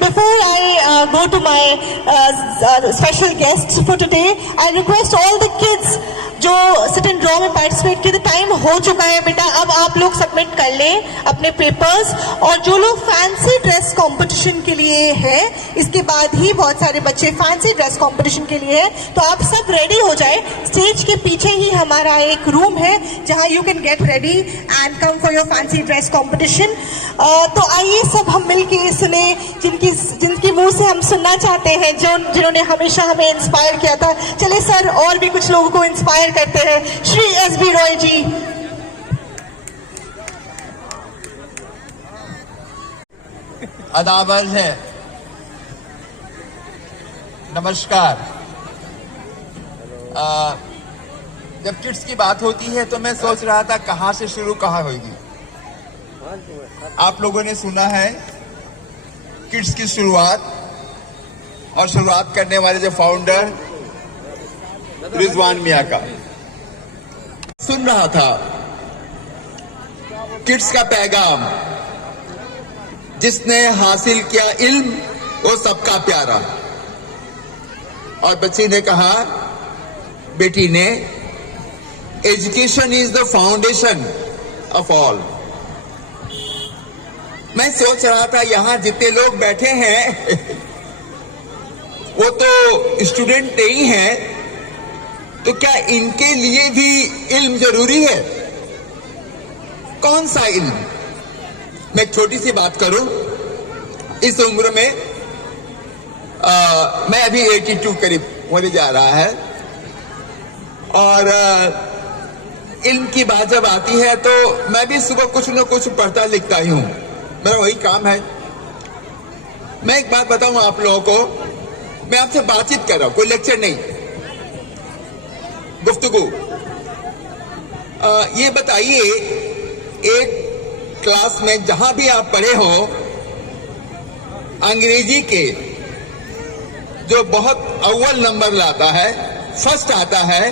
Before I go to my special guest for today, I request all the kids जो sit and draw में participate किए थे, time हो चुका है बेटा, अब आप लोग सबमिट कर लें अपने पेपर्स। और जो लोग फैंसी ड्रेस कंपटीशन के लिए है, इसके बाद ही बहुत सारे बच्चे फैंसी ड्रेस कंपटीशन के लिए है, तो आप सब रेडी हो जाए। स्टेज के पीछे ही हमारा एक रूम है जहां you can get ready and come for your fancy dress competition. तो आइए सब हम मिलके सुने जिनकी मुंह से हम सुनना चाहते हैं, जिन्होंने हमेशा हमें इंस्पायर किया था। चले सर, और भी कुछ लोगों को इंस्पायर करते हैं। श्री एस.बी. रॉय जी। अदाबर है, नमस्कार। जब किड्स की बात होती है तो मैं सोच रहा था कहां से शुरू कहां होगी। आप लोगों ने सुना है किड्स की शुरुआत, और शुरुआत करने वाले जो फाउंडर रिजवान मियां का सुन रहा था। किड्स का पैगाम, जिसने हासिल किया इल्म वो सबका प्यारा। और बच्ची ने कहा, बेटी ने, education is the foundation of all. मैं सोच रहा था यहां जितने लोग बैठे हैं वो तो स्टूडेंट नहीं हैं, तो क्या इनके लिए भी इल्म जरूरी है? कौन सा इल्म? मैं एक छोटी सी बात करूं। इस उम्र में मैं अभी 82 करीब होने जा रहा है, और इल्म की बात जब आती है तो मैं भी सुबह कुछ न कुछ पढ़ता लिखता ही हूं, मेरा वही काम है। मैं एक बात बताऊं आप लोगों को, मैं आपसे बातचीत कर रहा हूं, कोई लेक्चर नहीं, गुफ्तगू। ये बताइए, एक क्लास में जहां भी आप पढ़े हो, अंग्रेजी के जो बहुत अव्वल नंबर लाता है, फर्स्ट आता है,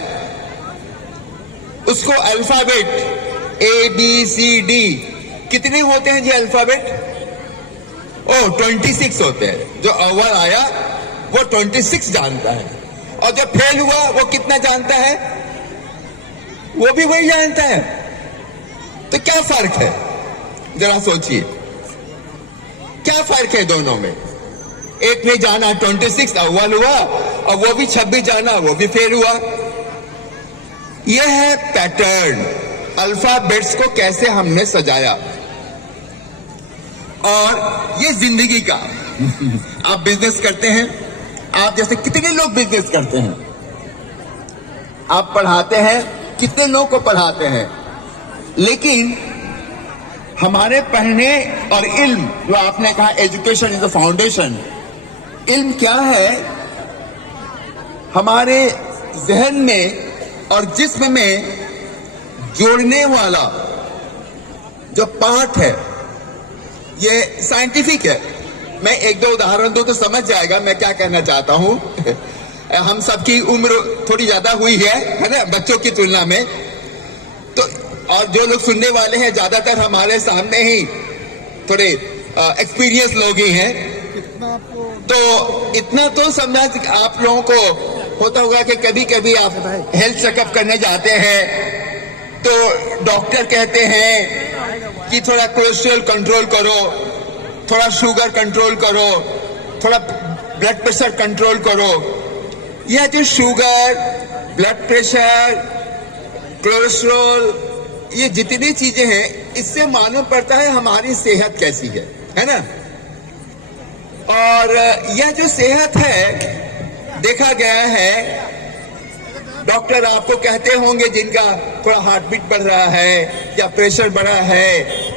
उसको अल्फाबेट ABCD कितने होते हैं जी अल्फाबेट? 26 होते हैं। जो अव्वल आया वो 26 जानता है, और जो फेल हुआ वो कितना जानता है? वो भी वही जानता है। तो क्या फर्क है, जरा सोचिए, क्या फर्क है दोनों में? एक ने जाना 26 अव्वल हुआ, और वो भी 26 जाना, वो भी फेल हुआ। यह है पैटर्न, अल्फाबेट्स को कैसे हमने सजाया। और ये जिंदगी का आप बिजनेस करते हैं, आप जैसे कितने लोग बिजनेस करते हैं, आप पढ़ाते हैं, कितने लोग को पढ़ाते हैं, लेकिन हमारे पढ़ने और इल्म, जो आपने कहा एजुकेशन इज द फाउंडेशन, इल्म क्या है? हमारे जहन में और जिस्म में जोड़ने वाला जो पार्ट है, ये साइंटिफिक है। मैं एक दो उदाहरण दूं तो समझ जाएगा मैं क्या कहना चाहता हूं। हम सबकी उम्र थोड़ी ज्यादा हुई है ना, बच्चों की तुलना में, तो और जो लोग सुनने वाले हैं ज्यादातर हमारे सामने ही थोड़े एक्सपीरियंस लोग ही हैं। तो इतना तो समझा आप लोगों को होता होगा कि कभी कभी आप हेल्थ चेकअप करने जाते हैं तो डॉक्टर कहते हैं कि थोड़ा कोलेस्ट्रॉल कंट्रोल करो, थोड़ा शुगर कंट्रोल करो, थोड़ा ब्लड प्रेशर कंट्रोल करो। यह जो शुगर, ब्लड प्रेशर, कोलेस्ट्रॉल, ये जितनी चीजें हैं, इससे मालूम पड़ता है हमारी सेहत कैसी है ना। और यह जो सेहत है, देखा गया है, डॉक्टर आपको कहते होंगे जिनका थोड़ा हार्ट बीट बढ़ रहा है, या प्रेशर बढ़ा है,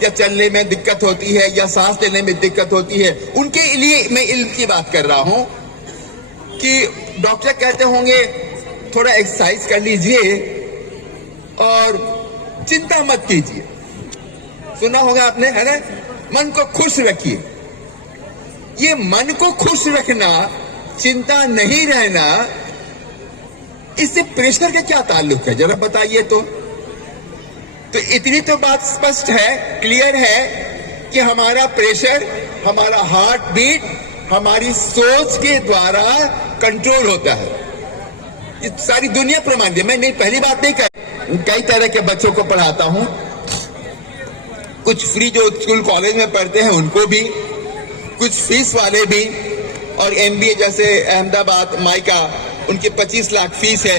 या चलने में दिक्कत होती है, या सांस लेने में दिक्कत होती है, उनके लिए मैं इल्म की बात कर रहा हूं कि डॉक्टर कहते होंगे थोड़ा एक्सरसाइज कर लीजिए और चिंता मत कीजिए। सुना होगा आपने, है ना? मन को खुश रखिए। ये मन को खुश रखना, चिंता नहीं रहना, इससे प्रेशर का क्या ताल्लुक है, जरा बताइए तो इतनी तो बात स्पष्ट है, क्लियर है कि हमारा प्रेशर, हमारा हार्ट बीट हमारी सोच के द्वारा कंट्रोल होता है। ये सारी दुनिया प्रमाण है। मैं नहीं, पहली बात नहीं कही, कई तरह के बच्चों को पढ़ाता हूं, कुछ फ्री जो स्कूल कॉलेज में पढ़ते हैं उनको भी, कुछ फीस वाले भी, और एमबीए जैसे अहमदाबाद माइका उनकी 25 लाख फीस है,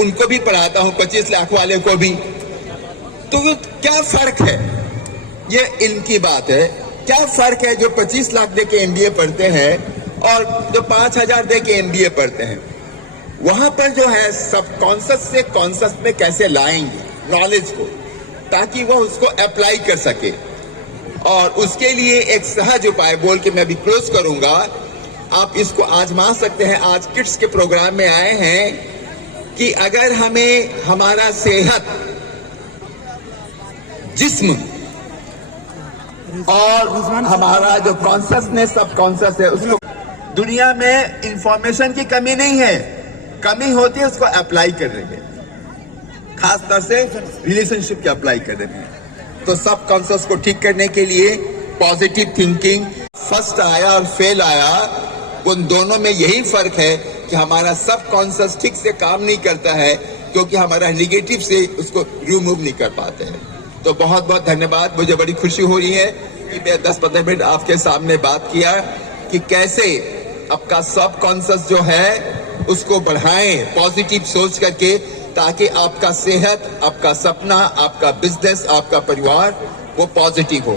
उनको भी पढ़ाता हूं, 25 लाख वाले को भी। तो क्या फर्क है, ये इनकी बात है। क्या फर्क है जो 25 लाख दे के एमबीए पढ़ते हैं और जो 5,000 दे के एमबीए पढ़ते हैं? वहां पर जो है सब कॉन्शस से कॉन्शस में कैसे लाएंगे नॉलेज को, ताकि वह उसको अप्लाई कर सके। और उसके लिए एक सहज उपाय बोल के मैं भी क्लोज करूंगा, आप इसको आजमा सकते हैं। आज किड्स के प्रोग्राम में आए हैं कि अगर हमें हमारा सेहत, जिस्म और हमारा जो कॉन्शसनेस सब कॉन्शस है, उसको दुनिया में इंफॉर्मेशन की कमी नहीं है, कमी होती है उसको अप्लाई करने में, खास तौर से रिलेशनशिप के अप्लाई करने में। तो सब कॉन्शस को ठीक करने के लिए पॉजिटिव थिंकिंग, फर्स्ट आया और फेल आया, उन दोनों में यही फर्क है कि हमारा सब कॉन्शस ठीक से काम नहीं करता है, क्योंकि हमारा नेगेटिव से उसको रिमूव नहीं कर पाते हैं। तो बहुत बहुत धन्यवाद। मुझे बड़ी खुशी हो रही है कि मैं 10-15 मिनट आपके सामने बात किया कि कैसे आपका सब कॉन्शस जो है उसको बढ़ाएं पॉजिटिव सोच करके, ताकि आपका सेहत, आपका सपना, आपका बिजनेस, आपका परिवार वो पॉजिटिव हो।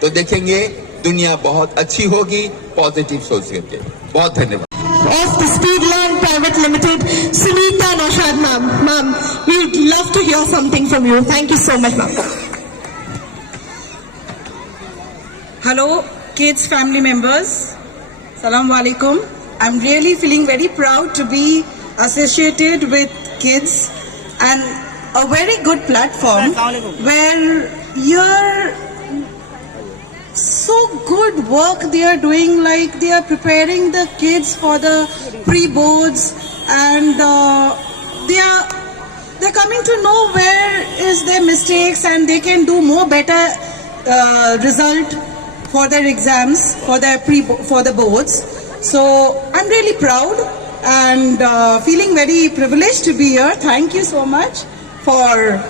तो देखेंगे दुनिया बहुत अच्छी होगी पॉजिटिव सोच करके। बहुत धन्यवाद। Of the Speedland Private Limited, Sunita Naushad ma'am. Ma'am, we would love to hear something from you. Thank you so much, ma'am. Hello, kids, family members. Assalamu alaikum. I'm really feeling very proud to be associated with kids and a very good platform where you're so good work they are doing, like they are preparing the kids for the pre-boards, and they're coming to know where is their mistakes and they can do more better result for their exams, for the boards. So I'm really proud and feeling very privileged to be here. Thank you so much for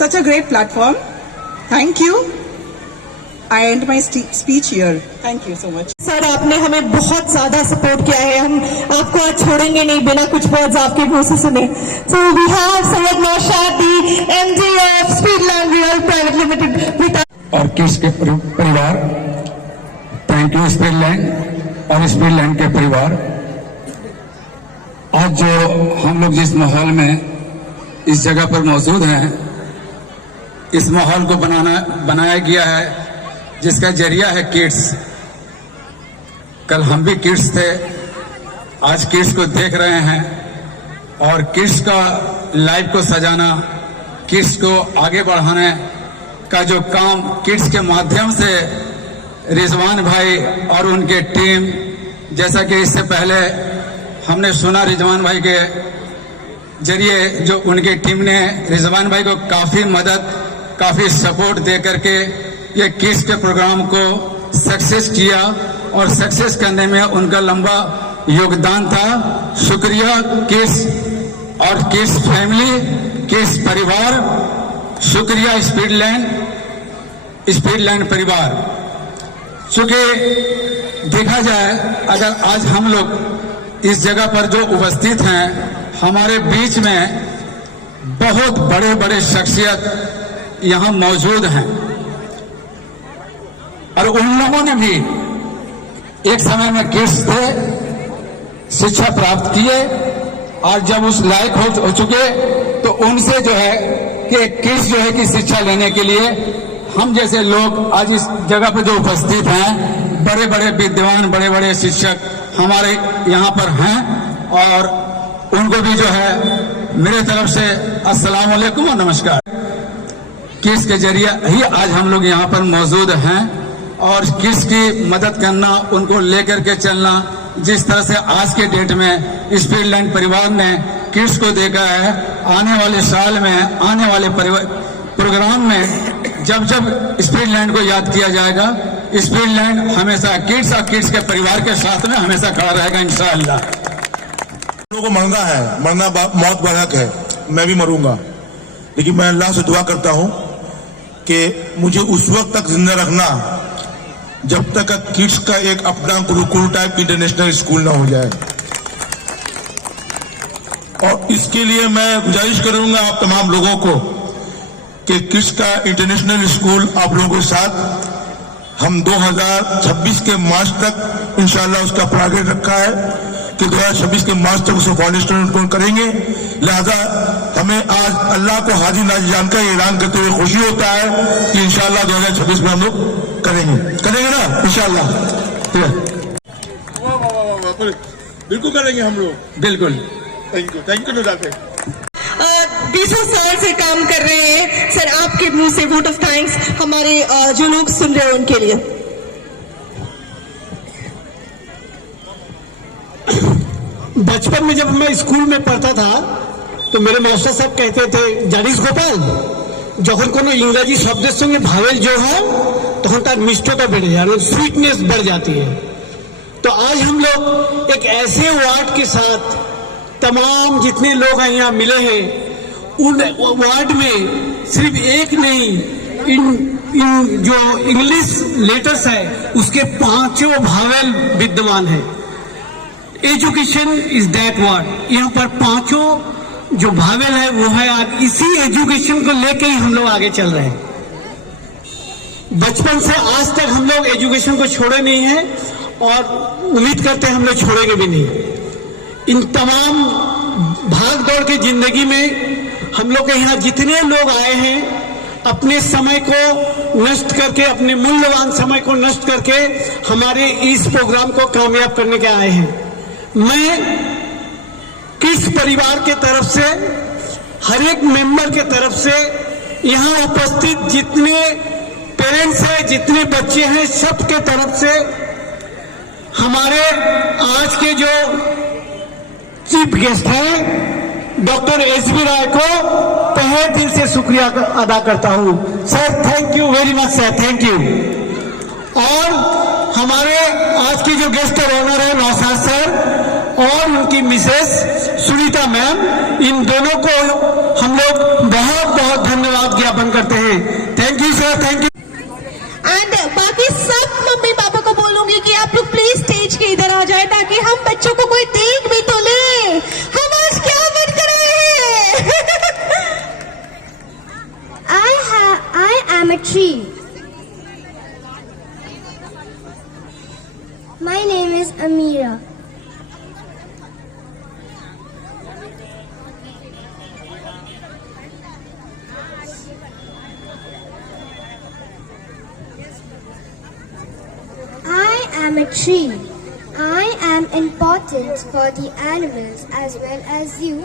such a great platform. Thank you. I end my speech here. Thank you so much. Sir, आपने हमें बहुत ज्यादा support किया है, हम आपको आज छोड़ेंगे नहीं बिना कुछ वर्ड्स आपके मुंह से सुने। So we have Syed Naushad, the MD of Speedland Real Private Limited with us. और किड्स के परिवार, थैंक यू स्पीडलैंड और स्पीडलैंड के परिवार। आज जो हम लोग जिस माहौल में इस जगह पर मौजूद हैं, इस माहौल को बनाया गया है जिसका जरिया है किड्स। कल हम भी किड्स थे, आज किड्स को देख रहे हैं, और किड्स का लाइफ को सजाना, किड्स को आगे बढ़ाने का जो काम किड्स के माध्यम से रिजवान भाई और उनके टीम, जैसा कि इससे पहले हमने सुना रिजवान भाई के जरिए जो उनकी टीम ने रिजवान भाई को काफी मदद, काफी सपोर्ट दे करके ये किड्स के प्रोग्राम को सक्सेस किया, और सक्सेस करने में उनका लंबा योगदान था। शुक्रिया किड्स और किड्स फैमिली, किड्स परिवार, शुक्रिया स्पीडलैंड परिवार। चूंकि देखा जाए, अगर आज हम लोग इस जगह पर जो उपस्थित हैं, हमारे बीच में बहुत बड़े बड़े शख्सियत यहाँ मौजूद हैं, और उन लोगों ने भी एक समय में किड्स थे, शिक्षा प्राप्त किए, और जब उस लायक हो चुके तो उनसे जो है कि किड्स जो है कि शिक्षा लेने के लिए हम जैसे लोग आज इस जगह पर जो उपस्थित हैं, बड़े बड़े विद्वान, बड़े बड़े शिक्षक हमारे यहाँ पर हैं, और उनको भी जो है मेरे तरफ से अस्सलाम वालेकुम और नमस्कार। किड्स के जरिए ही आज हम लोग यहाँ पर मौजूद हैं, और किड्स की मदद करना, उनको लेकर के चलना, जिस तरह से आज के डेट में स्पीडलैंड परिवार ने किड्स को देखा है, आने वाले साल में, आने वाले प्रोग्राम में जब जब स्पीडलैंड को याद किया जाएगा स्पीड लैंड हमेशा किड्स और किड्स के परिवार के साथ में हमेशा खड़ा रहेगा इंशाअल्लाह। लोगों को मरना है, मरना मौत बरहक है, मैं भी मरूंगा, लेकिन मैं अल्लाह से दुआ करता हूं कि मुझे उस वक्त तक जिंदा रखना जब तक किड्स का एक अपना गुरुकुल टाइप इंटरनेशनल स्कूल ना हो जाए। और इसके लिए मैं गुजारिश करूंगा आप तमाम लोगों को कि किड्स का इंटरनेशनल स्कूल आप लोगों के साथ हम 2026 के मार्च तक इंशाअल्लाह उसका टारगेट रखा है कि 2026 के मार्च तक उसको फाउंडेशन करेंगे। लिहाजा हमें आज अल्लाह को हाजिर नाजिर जानकर ऐलान करते हुए खुशी होता है कि इंशाअल्लाह 2026 में हम लोग करेंगे ना इंशाअल्लाह। बिल्कुल करेंगे हम लोग, बिल्कुल। Thank you doctor. बीसों साल से काम कर रहे हैं सर, आपके मुंह से वोट ऑफ थैंक्स हमारे जो लोग सुन रहे हैं उनके लिए। बचपन में जब मैं स्कूल में पढ़ता था तो मेरे मास्टर साहब कहते थे, জানিস গোপাল যখন কোনো इंग्रजी शब्द संगे भावेल जो है तখন तार मिष्टता बढ़ जाती, स्वीटनेस बढ़ जाती है। तो आज हम लोग एक ऐसे वार्ड के साथ तमाम जितने लोग यहाँ मिले हैं, उन वार्ड में सिर्फ एक नहीं, इन जो इंग्लिश लेटर्स है उसके 5 भावेल विद्यमान है। एजुकेशन इज दैट वर्ड, यहाँ पर 5 जो भावेल है वो है। आज इसी एजुकेशन को लेके ही हम लोग आगे चल रहे हैं। बचपन से आज तक हम लोग एजुकेशन को छोड़े नहीं हैं और उम्मीद करते हैं हम लोग छोड़ेंगे भी नहीं। इन तमाम भाग दौड़ की जिंदगी में हम लोग के यहाँ जितने लोग आए हैं, अपने समय को नष्ट करके, अपने मूल्यवान समय को नष्ट करके हमारे इस प्रोग्राम को कामयाब करने के आए हैं। मैं किस परिवार के तरफ से, हर एक मेंबर के तरफ से, यहाँ उपस्थित जितने पेरेंट्स हैं, जितने बच्चे हैं, सबके तरफ से हमारे आज के जो चीफ गेस्ट हैं डॉक्टर एसबी राय को तहे दिल से शुक्रिया अदा करता हूं। Sir thank you very much sir, thank you. और हमारे आज के जो गेस्ट ऑनर है नौशाद सर और उनकी मिसेस सुनीता मैम, इन दोनों को हम लोग बहुत बहुत धन्यवाद ज्ञापन करते हैं। Thank you sir, thank you. And बाकी सब मम्मी पापा को बोलूंगी कि आप लोग प्लीज स्टेज के इधर आ जाए ताकि हम बच्चों को कोई देख भी तो ले। हम आज क्या मत कर रहे हैं। I am a tree. My name is Amira. I am a tree. I am important for the animals as well as you,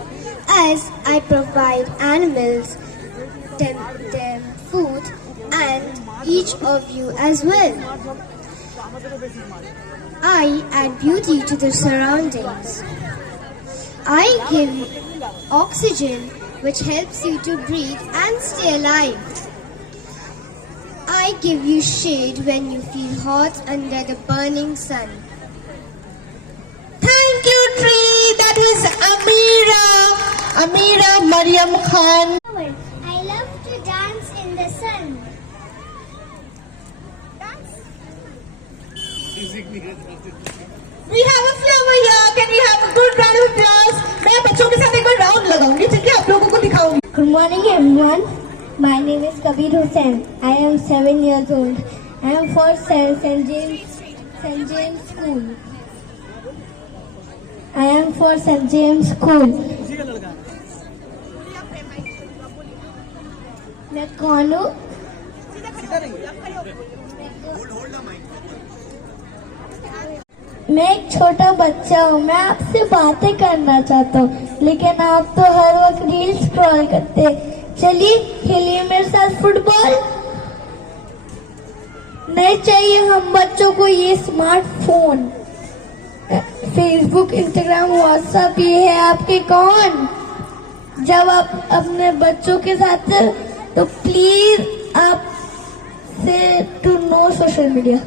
as I provide animals them food and each of you as well. I add beauty to the surroundings. I give oxygen which helps you to breathe and stay alive. I give you shade when you feel hot under the burning sun. Thank you, tree. That was Amira Mariam Khan. I love to dance in the sun. We have a flower here. Can we have a good round of applause? मैं बच्चों के साथ एक बार round लगाऊंगी, ठीक है? आप लोगों को दिखाऊंगी. Good morning everyone. My name is Kabir Hussain. I am 7 years old. I am for St. James School. I am for St. James School. मैं कौन हूँ? मैं एक छोटा बच्चा हूँ। मैं आपसे बातें करना चाहता हूँ, लेकिन आप तो हर वक्त रील स्क्रॉल करते हैं। चलिए खेलिए मेरे साथ फुटबॉल। नहीं चाहिए हम बच्चों को ये स्मार्टफोन, फेसबुक, इंस्टाग्राम, व्हाट्सएप, ये है आपके कौन? जब आप अपने बच्चों के साथ तो प्लीज आप से टू नो सोशल मीडिया।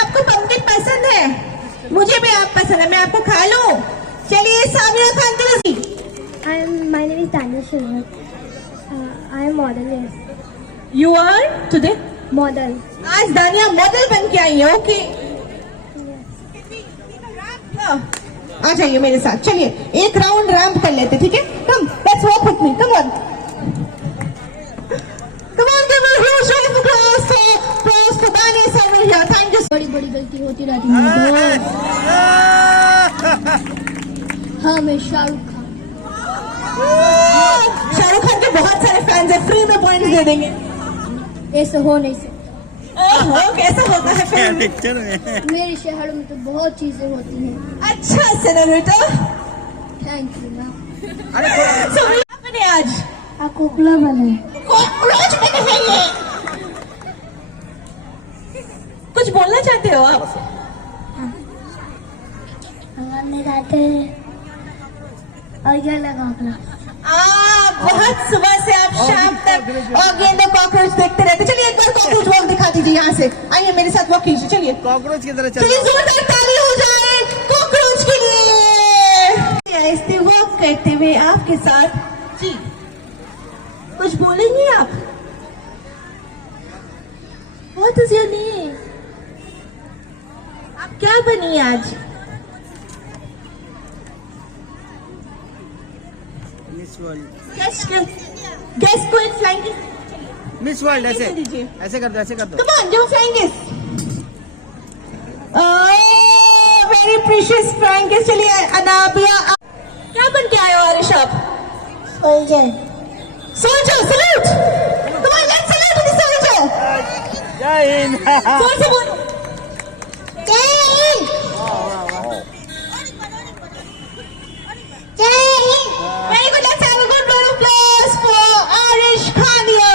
आपको पंपकिन पसंद है? मुझे भी आप पसंद है, मैं आपको खा लूं? चलिए Samiya Khan Tulsi. My name is Tanya Shilwar. I am model, yes. You are today Model. आज दानिया मॉडल बन के आई है। ओके आ जाइए मेरे साथ, चलिए एक राउंड रैंप कर लेते, ठीक है? Come let's walk with me, come on come on, give a huge round of applause for दानिया सावर हियर। Thank you. बड़ी बड़ी गलती होती रहती है। हाँ, मैं शाहरुख खान। शाहरुख खान के बहुत सारे फैंस हैं, फ्री में पॉइंट्स दे देंगे। ऐसा हो नहीं सकता। ओहो, कैसा होता है फिल्म? मेरे शहर में तो बहुत चीजें होती हैं। अच्छा सेनारिटा, थैंक यू मैम। सो क्या बने आज? आप कोकला बने। कॉकरोच बने हैं ये। कुछ बोलना चाहते हो आप? भगवान जाते हैं और ये लगा अपना। बहुत सुबह से आप शाम तक और गेंदे कॉकरोच देखते रहते। चलिए एक बार कॉकरोच वॉक दिखा दीजिए यहाँ से। आइए मेरे साथ वॉक कीजिए, चलिए कॉकरोच की तरह चलिए जोरदार ताली हो जाए कॉकरोच के लिए। ऐसे वॉक करते हुए आपके साथ जी कुछ बोलेंगे आप? What is your name? आप क्या बनी आज? Miss world. गेस्ट को एक फ्लाइंग किस मिस वर्ल्ड ऐसे दीजिए। ऐसे कर दो, ऐसे कर दो। Come on, do a flying kiss. Very precious flying kiss. चलिए अनाबिया, क्या बन के आए हो आरिश आप? Soldier. Soldier, salute. Come on, let's salute the soldier. जय हिंद। जोर से बोलो। जय हिंद। जय Hind. Very good. Let's have a good round of applause for Arish Khania.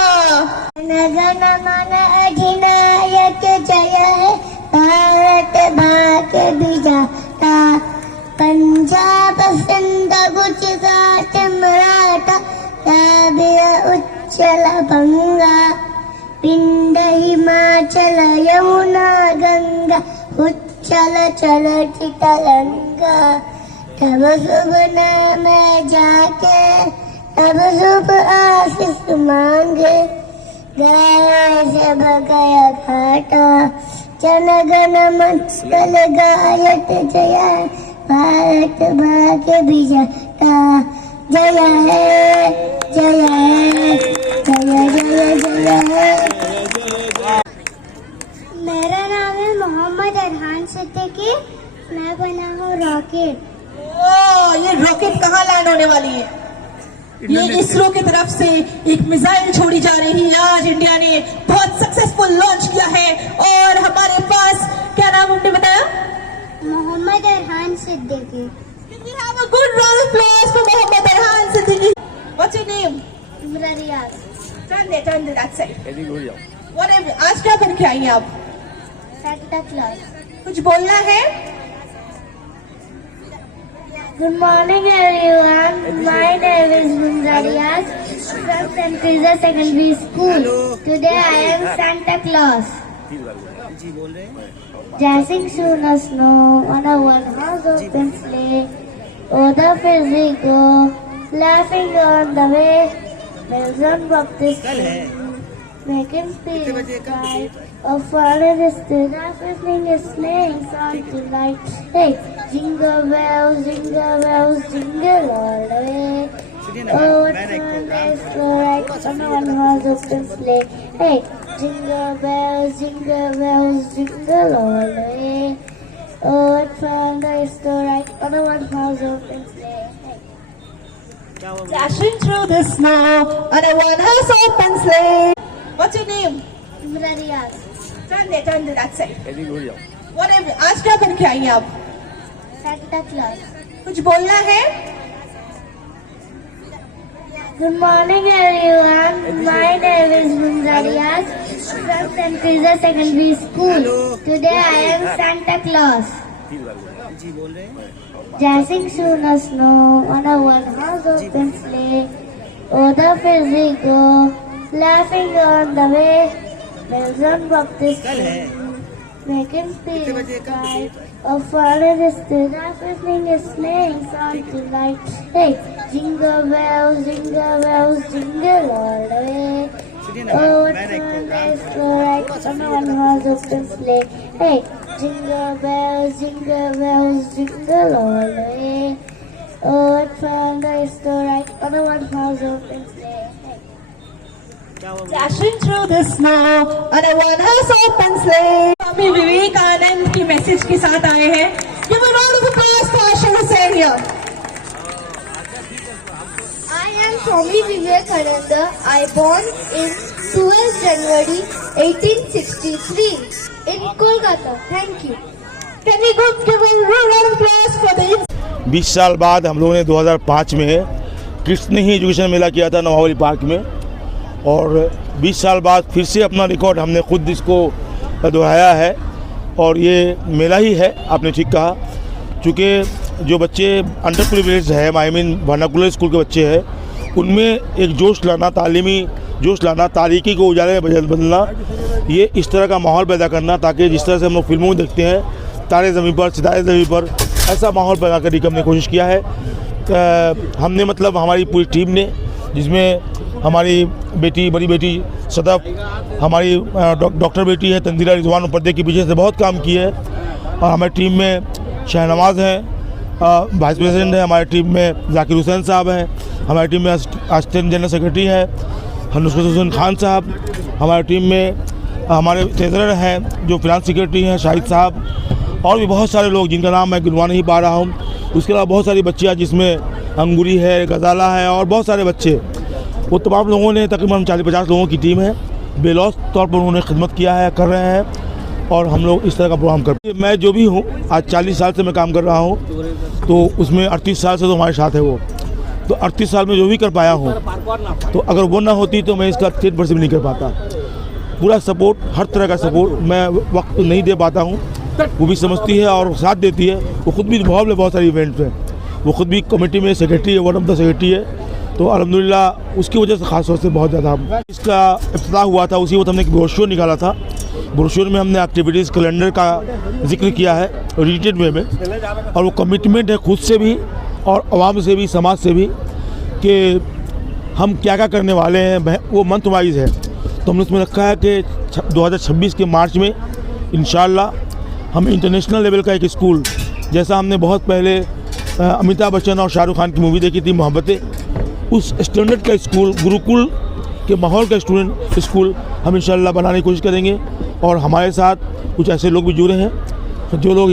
जन मन अधिनायक जय है, भारत भाग्य विधाता। पंजाब सिंध गुजरात मराठा द्राविड़ उच्चल बंगा, विंध्य हिमाचल यमुना गंगा, उच्चल चल तरंगा। तब शुभ नाम जाके तब शुभ आशीष मांगे, गया सब गया घाटा, जन गण मंगल गायक जय, भारत भाग्य विजेता। जय है जय है जय जय जय है। मेरा नाम है मोहम्मद अरहान सिद्दीकी। मैं बना हूँ रॉकेट। ये रॉकेट कहाँ लैंड होने वाली है? ये इसरो की तरफ से एक मिसाइल छोड़ी जा रही है। आज इंडिया ने बहुत सक्सेसफुल लॉन्च किया है और हमारे पास क्या नाम हमने बताया? Mohammad Arhan Siddiqui. Can we have a good round of applause for Mohammad Arhan Siddiqui? What's your name? Imran Riaz. Turn there, that side. Whatever. आज क्या बन के आई हैं आप? Santa Claus. कुछ बोलना है? Good morning everyone. My name is Imran Riaz from St. Teresa Secondary School. Today I am Santa Claus. जी बोल रहे हैं। Dancing soon as snow on a one-horse open sleigh. Oh, the fields we go, laughing on the way. Bells on baptist making spirits bright. Oh, father is still listening is sleighing song tonight. Hey, jingle bells, jingle all the way. Oh, what fun is to ride on a one-horse open sleigh. Hey, jingle bells, jingle all the way. Oh, what fun is to ride on a one-horse open sleigh. Hey. Dashing through the snow on a one-horse open sleigh. What's your name? Imran Riaz. Turn there, that side. Whatever. आज क्या बन के आई हैं आप? Santa Claus. कुछ बोलना है? Good morning everyone. My name is Imran Riaz from St. Teresa Secondary School. Today I am Santa Claus. जी बोल रहे हैं। Dancing soon as snow on a one-horse open sleigh. Oh, the fields we go, laughing on the way. Bells on baptist They can stay inside. A father is still not listening, is playing song tonight. Hey, jingle bells, jingle all the way. Oh, what fun is the right on one horse open sleigh. Hey, jingle bells, jingle all the way. Oh, what fun is the right on one horse open sleigh. Dashing through the snow on a one-horse open sleigh. Swami Vivekananda की message के साथ आए हैं. Give a round of applause for Asher Hussain here. I am Swami Vivekananda. I born in 12 January 1863 in Kolkata. Thank you. Can we give a round of applause for the 20 साल बाद हम लोगों ने 2005 में कृष्ण ही एजुकेशन मेला किया था नवावली park में, और 20 साल बाद फिर से अपना रिकॉर्ड हमने खुद इसको दोहराया है. और ये मेला ही है, आपने ठीक कहा, चूँकि जो बच्चे अंडर प्रिविलेज है, आई मीन वर्नाकुलर स्कूल के बच्चे हैं, उनमें एक जोश लाना, तालीमी जोश लाना, तारीकी को उजाले में बदलना, ये इस तरह का माहौल पैदा करना, ताकि जिस तरह से हम लोग फिल्मों में देखते हैं तारे ज़मीन पर, सितारे ज़मीन पर, ऐसा माहौल पैदा करने की हमने कोशिश किया है. हमने मतलब हमारी पूरी टीम ने, जिसमें हमारी बेटी, बड़ी बेटी सदफ, हमारी डॉक्टर बेटी है तंजीला रिजवान, पर्दे के पीछे से बहुत काम किए है. और हमारी टीम में शहनवाज हैं, वाइस प्रेसिडेंट है, हमारी टीम में जाकिर हुसैन साहब हैं, हमारी टीम में असिस्टेंट जनरल सेक्रेटरी है नुसरत हुसैन खान साहब, हमारी टीम में हमारे ट्रेजरर हैं जो फिनांस सेक्रेटरी हैं शाहिद साहब, और भी बहुत सारे लोग जिनका नाम मैं गिनवा नहीं पा रहा हूँ. उसके अलावा बहुत सारी बच्चियाँ जिसमें अंगूरी है, गजाला है और बहुत सारे बच्चे, वो तमाम लोगों ने, तकरीबन 40-50 लोगों की टीम है, बेलौस तौर पर उन्होंने खिदमत किया है, कर रहे हैं, और हम लोग इस तरह का प्रोग्राम करते हैं. मैं जो भी हूँ, आज 40 साल से मैं काम कर रहा हूँ, तो उसमें 38 साल से तो हमारे साथ है वो, तो 38 साल में जो भी कर पाया हूँ, तो अगर वो ना होती तो मैं इसका 10% भी नहीं कर पाता. पूरा सपोर्ट, हर तरह का सपोर्ट, मैं वक्त नहीं दे पाता हूँ, वो भी समझती है और साथ देती है. वो खुद भी इन्वॉल्व है बहुत सारी इवेंट्स में, वो खुद भी कमेटी में सेक्रेटरी है, वन ऑफ द सेक्रेटरी है. तो अल्हम्दुलिल्लाह उसकी वजह से ख़ास तौर से बहुत ज़्यादा इसका इफ्तिताह हुआ था. उसी वक्त हमने एक ब्रोशर निकाला था. ब्रोशर में हमने एक्टिविटीज़ कैलेंडर का जिक्र किया है रिटेड वे में, और वो कमिटमेंट है खुद से भी और आवाम से भी, समाज से भी, कि हम क्या क्या करने वाले हैं. वो मंथ वाइज है, तो हमने उसमें रखा है कि 2026 के मार्च में इंशाअल्लाह हम इंटरनेशनल लेवल का एक स्कूल, जैसा हमने बहुत पहले अमिताभ बच्चन और शाहरुख खान की मूवी देखी थी मोहब्बतें, उस स्टैंडर्ड का स्कूल, गुरुकुल के माहौल का स्कूल हम इंशाअल्लाह बनाने की कोशिश करेंगे. और हमारे साथ कुछ ऐसे लोग भी जुड़े हैं, जो लोग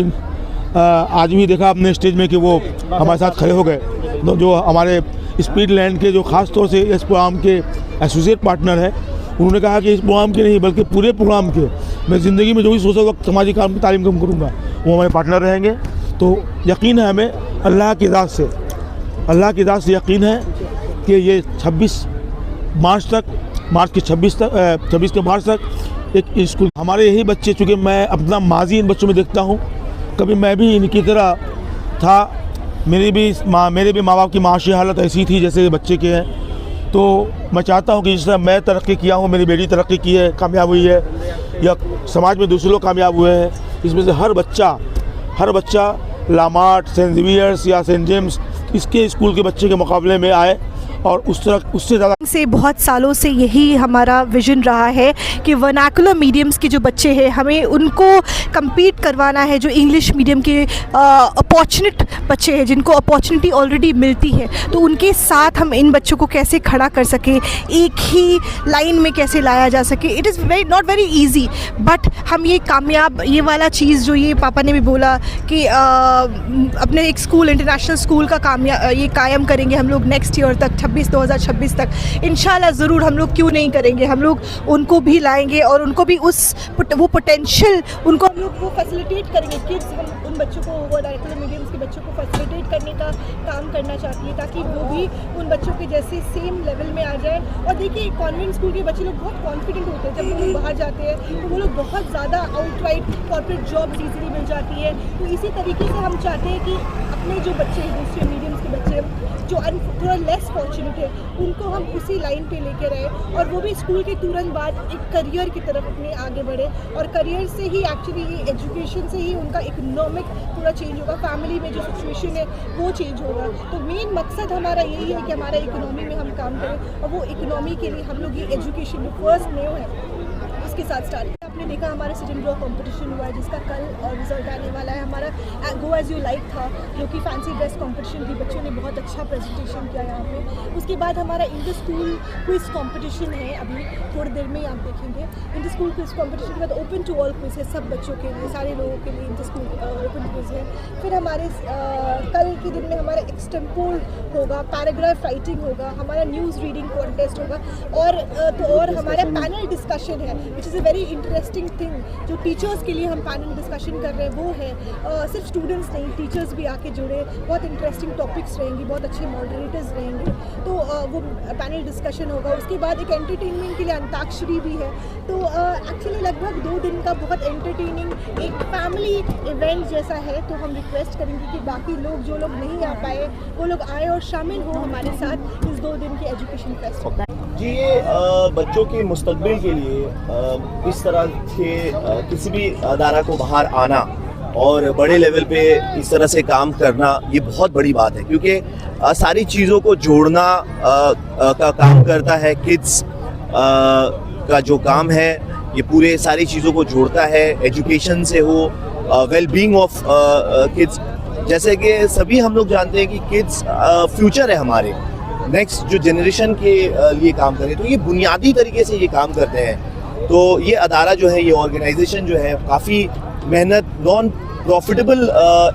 आज भी देखा अपने स्टेज में कि वो हमारे साथ खड़े हो गए, जो हमारे स्पीड लैंड के जो ख़ास तौर से इस प्रोग्राम के एसोसिएट पार्टनर हैं. उन्होंने कहा कि इस प्रोग्राम के नहीं बल्कि पूरे प्रोग्राम के, मैं ज़िंदगी में जो भी सोचा वक्त समाजी काम की तालीम कम करूँगा, वो हमारे पार्टनर रहेंगे. तो यकीन है हमें अल्लाह की ज़ात से यकीन है कि ये 26 मार्च के 26 मार्च तक एक स्कूल, हमारे यही बच्चे, चूँकि मैं अपना माजी इन बच्चों में देखता हूँ, कभी मैं भी इनकी तरह था, मेरे भी माँ बाप की माशी हालत ऐसी थी जैसे बच्चे के हैं. तो मैं चाहता हूँ कि जिस तरह मैं तरक्की किया हूँ, मेरी बेटी तरक्की की है, कामयाब हुई है, या समाज में दूसरे लोग कामयाब हुए हैं, इसमें से हर बच्चा लामार्ट, सेंट जेवियर्स या सेंट जेम्स इसके स्कूल के बच्चे के मुकाबले में आए, और उससे ज़्यादा से बहुत सालों से यही हमारा विजन रहा है कि वर्नाकुलर मीडियम्स के जो बच्चे हैं, हमें उनको compete करवाना है, जो इंग्लिश मीडियम के अपॉर्चुनिट बच्चे हैं, जिनको अपॉर्चुनिटी ऑलरेडी मिलती है, तो उनके साथ हम इन बच्चों को कैसे खड़ा कर सके, एक ही लाइन में कैसे लाया जा सके. It is not very easy, but हम ये कामयाब, ये वाला चीज़ जो ये पापा ने भी बोला कि अपने एक स्कूल, इंटरनेशनल स्कूल का ये कायम करेंगे हम लोग नेक्स्ट ईयर तक, 2026 तक इंशाल्लाह. ज़रूर हम लोग क्यों नहीं करेंगे, हम लोग उनको भी लाएंगे और उनको भी वो पोटेंशियल, उनको हम लोग वो फैसिलिटेट करेंगे. किड्स, हम उन बच्चों को, वो वर्नाकुलर मीडियम्स के बच्चों को फैसिलिटेट करने का काम करना चाहती है, ताकि वो भी उन बच्चों के जैसे सेम लेवल में आ जाए. और देखिए, कॉन्वेंट स्कूल के बच्चे लोग बहुत कॉन्फिडेंट होते हैं, जब वो लोग बाहर जाते हैं तो वो लोग बहुत ज़्यादा आउटराइट कॉर्पोरेट जॉब्स ईजिली मिल जाती है. तो इसी तरीके से हम चाहते हैं कि अपने जो बच्चे हैं, दूसरे मीडियम्स के बच्चे जो थोड़ा लेस फॉर्चुनेट है, उनको हम उसी लाइन पे लेके रहे और वो भी स्कूल के तुरंत बाद एक करियर की तरफ अपने आगे बढ़े और करियर से ही एक्चुअली ये एजुकेशन से ही उनका इकोनॉमिक पूरा चेंज होगा, फैमिली में जो सिचुएशन है वो चेंज होगा। तो मेन मकसद हमारा यही है कि हमारा इकोनॉमी में हम काम करें और वो इकोनॉमी के लिए हम लोग ये एजुकेशन जो फर्स्ट न्यू है उसके साथ स्टार्ट किया। आपने देखा हमारा सिजन ड्रॉ कंपटीशन हुआ है जिसका कल रिजल्ट आने वाला है। हमारा गो एज यू लाइक था जो कि फैंसी ड्रेस कंपटीशन थी, बच्चों ने बहुत अच्छा प्रेजेंटेशन किया यहाँ पे। उसके बाद हमारा इंटर स्कूल क्विज कंपटीशन है, अभी थोड़ी देर में ही आप देखेंगे। इंटर स्कूल क्विज कंपटीशन के बाद ओपन टू ऑल क्विज है, सब बच्चों के लिए, सारे लोगों के लिए इंटर स्कूल ओपन क्विज है। फिर हमारे कल के दिन में हमारा एक्सटेम्पोल होगा, पैराग्राफ राइटिंग होगा, हमारा न्यूज़ रीडिंग कॉन्टेस्ट होगा और हमारा पैनल डिस्कशन है which is a very interesting thing. जो टीचर्स के लिए हम पैनल डिस्कशन कर रहे हैं वो है, सिर्फ स्टूडेंट्स नहीं टीचर्स भी आके जुड़े, बहुत इंटरेस्टिंग टॉपिक्स रहेंगी, बहुत अच्छे मॉडरेटर्स रहेंगे, तो वो पैनल डिस्कशन होगा। उसके बाद एक एंटरटेनमेंट के लिए अंताक्षरी भी है। तो एक्चुअली लगभग 2 दिन का बहुत एंटरटेनिंग एक फैमिली इवेंट जैसा है। तो हम रिक्वेस्ट करेंगे कि बाकी लोग जो लोग नहीं आ पाए वो लोग आए और शामिल हो हमारे साथ इस 2 दिन के एजुकेशन फेस्टिवल। जी ये बच्चों के मुस्तकबिल के लिए इस तरह के किसी भी अदारा को बाहर आना और बड़े लेवल पे इस तरह से काम करना ये बहुत बड़ी बात है, क्योंकि सारी चीज़ों को जोड़ना का काम करता है किड्स का जो काम है, ये पूरे सारी चीज़ों को जोड़ता है। एजुकेशन से हो, वेल बीइंग ऑफ किड्स, जैसे कि सभी हम लोग जानते हैं कि किड्स फ्यूचर है हमारे, नेक्स्ट जो जनरेशन के लिए काम करें, तो ये बुनियादी तरीके से ये काम करते हैं। तो ये अदारा जो है, ये ऑर्गेनाइजेशन जो है, काफ़ी मेहनत, नॉन प्रॉफिटेबल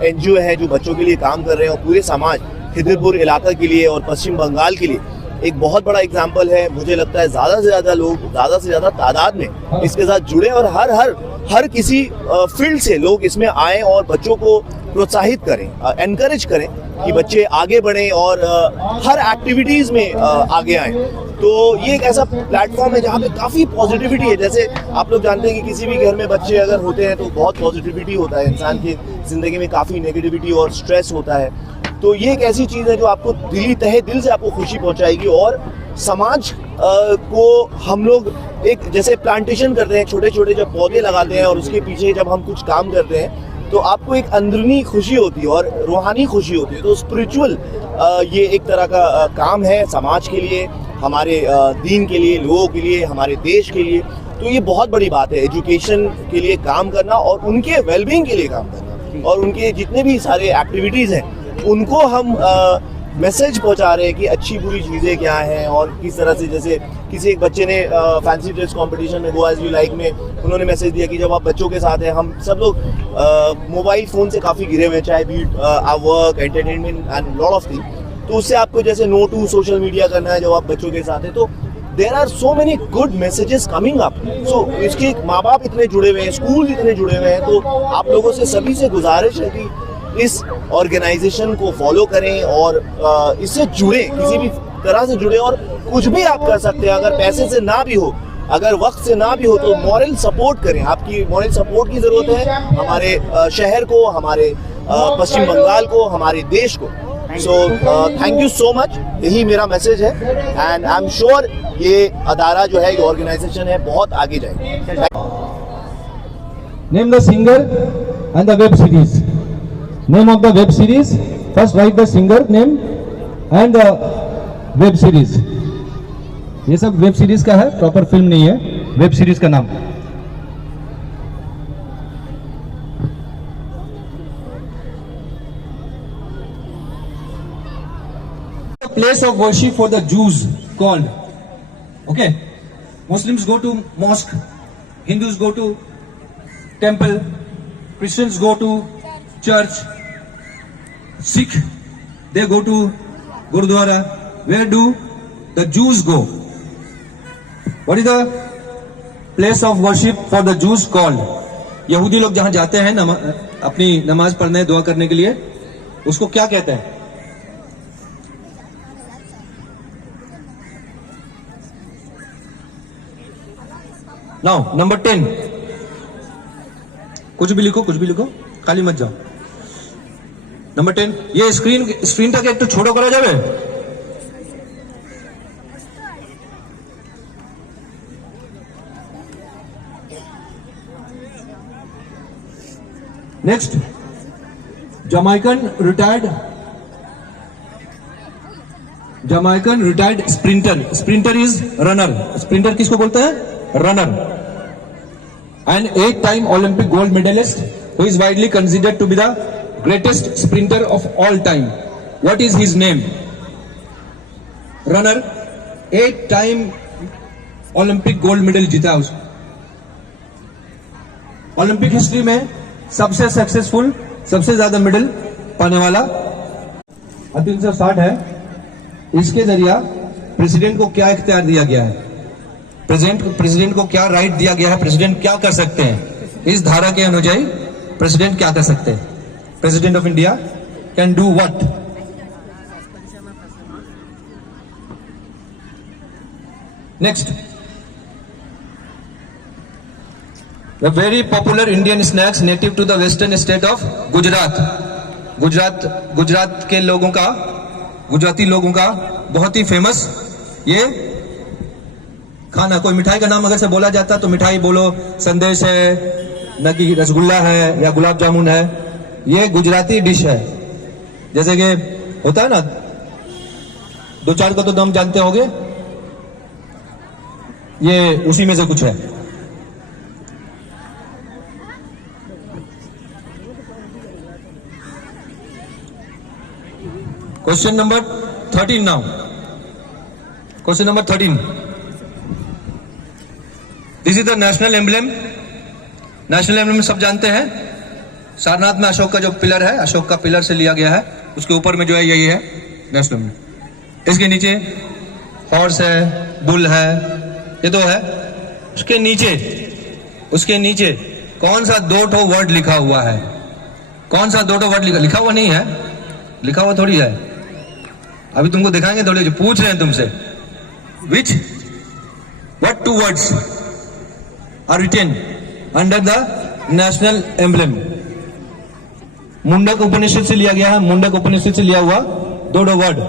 NGO है जो बच्चों के लिए काम कर रहे हैं और पूरे समाज, खिदरपुर इलाका के लिए और पश्चिम बंगाल के लिए एक बहुत बड़ा एग्जाम्पल है। मुझे लगता है ज़्यादा से ज़्यादा लोग, ज़्यादा से ज़्यादा तादाद में इसके साथ जुड़े और हर किसी फील्ड से लोग इसमें आएँ और बच्चों को प्रोत्साहित करें, एनकरेज करें कि बच्चे आगे बढ़ें और हर एक्टिविटीज़ में आगे आएँ। तो ये एक ऐसा प्लेटफॉर्म है जहाँ पे काफ़ी पॉजिटिविटी है। जैसे आप लोग जानते हैं कि किसी भी घर में बच्चे अगर होते हैं तो बहुत पॉजिटिविटी होता है, इंसान की ज़िंदगी में काफ़ी नेगेटिविटी और स्ट्रेस होता है। तो ये एक ऐसी चीज़ है जो आपको तहे दिल से आपको खुशी पहुँचाएगी और समाज को हम लोग एक जैसे प्लांटेशन करते हैं, छोटे छोटे जब पौधे लगाते हैं और उसके पीछे जब हम कुछ काम करते हैं तो आपको एक अंदरूनी खुशी होती है और रूहानी खुशी होती है। तो स्पिरिचुअल ये एक तरह का काम है समाज के लिए, हमारे दीन के लिए, लोगों के लिए, हमारे देश के लिए। तो ये बहुत बड़ी बात है एजुकेशन के लिए काम करना और उनके वेलबींग के लिए काम करना और उनके जितने भी सारे एक्टिविटीज़ हैं उनको हम मैसेज पहुंचा रहे हैं कि अच्छी बुरी चीज़ें क्या हैं और किस तरह से। जैसे किसी एक बच्चे ने फैंसी ड्रेस कंपटीशन में गो एज यू लाइक में उन्होंने मैसेज दिया कि जब आप बच्चों के साथ हैं, हम सब लोग मोबाइल फ़ोन से काफ़ी घिरे हुए हैं, चाहे भी work, entertainment and lot of thing, तो उससे आपको जैसे नो टू सोशल मीडिया करना है जब आप बच्चों के साथ हैं। तो there are so many good messages coming up. So इसके माँ बाप इतने जुड़े हुए हैं, स्कूल इतने जुड़े हुए हैं, तो आप लोगों से सभी से गुजारिश है कि इस ऑर्गेनाइजेशन को फॉलो करें और इससे जुड़े, किसी भी तरह से जुड़े और कुछ भी आप कर सकते हैं। अगर पैसे से ना भी हो, अगर वक्त से ना भी हो, तो मॉरल सपोर्ट करें। आपकी मॉरल सपोर्ट की ज़रूरत है हमारे शहर को, हमारे पश्चिम बंगाल को, हमारे देश को। So thank you so much, यही मेरा मैसेज है एंड आई एम श्योर ये अदारा जो है, ये ऑर्गेनाइजेशन है, बहुत आगे जाएगी। Name the singer and the web series. Name of the web series. First write the singer name and the web series. ये सब वेब सीरीज का है, प्रॉपर फिल्म नहीं है, वेब सीरीज का नाम। The place of worship for the Jews called. Okay, Muslims go to mosque, Hindus go to temple, Christians go to church, Sikh they go to Gurdwara. Where do the Jews go? What is the place of worship for the Jews called? यहूदी लोग जहां जाते हैं अपनी नमाज पढ़ने, दुआ करने के लिए, उसको क्या कहते हैं? Now number 10. कुछ भी लिखो, खाली मत जाओ। नंबर 10, ये स्क्रीन टाके एक तो छोटो करा जाए। Next, Jamaican retired sprinter. Sprinter is runner. Sprinter किसको बोलते हैं? Runner. And 8 time Olympic gold medalist who is widely considered to be the greatest sprinter of all time. What is his name? Runner, 8 time Olympic gold medal जीता है उसको. Olympic history में सबसे successful, सबसे ज्यादा मेडल पाने वाला 360 है. इसके जरिए प्रेसिडेंट को क्या इख्तियार दिया गया है? प्रेसिडेंट को क्या राइट दिया गया है? प्रेसिडेंट क्या कर सकते हैं? इस धारा के अनुଯାयी प्रेसिडेंट क्या कर सकते हैं? President of India can do what? Next, the very popular Indian snacks native to the western state of Gujarat. Gujarat के लोगों का, गुजराती लोगों का बहुत ही फेमस ये खाना. कोई मिठाई का नाम अगर से बोला जाता तो मिठाई बोलो, संदेश है, न कि रसगुल्ला है या गुलाब जामुन है. ये गुजराती डिश है. जैसे कि होता है ना, 2-4 को तो नाम जानते होंगे, ये उसी में से कुछ है. Question number 13 now. Question number 13. This is the national emblem. National emblem सब जानते हैं. सारनाथ में अशोक का जो पिलर है, अशोक का पिलर से लिया गया है. उसके ऊपर में जो है यही है नेशनल एम्बलम. इसके नीचे हॉर्स है, बुल है, ये तो है. उसके नीचे कौन सा 2 वर्ड लिखा हुआ है? कौन सा 2 वर्ड लिखा हुआ नहीं है? लिखा हुआ थोड़ी है. अभी तुमको दिखाएंगे थोड़ी, जो पूछ रहे हैं तुमसे. what 2 words are written under the national emblem? Mundaka उपनिषद से लिया गया है. मुंडक उपनिषद से लिया हुआ 2 वर्ड.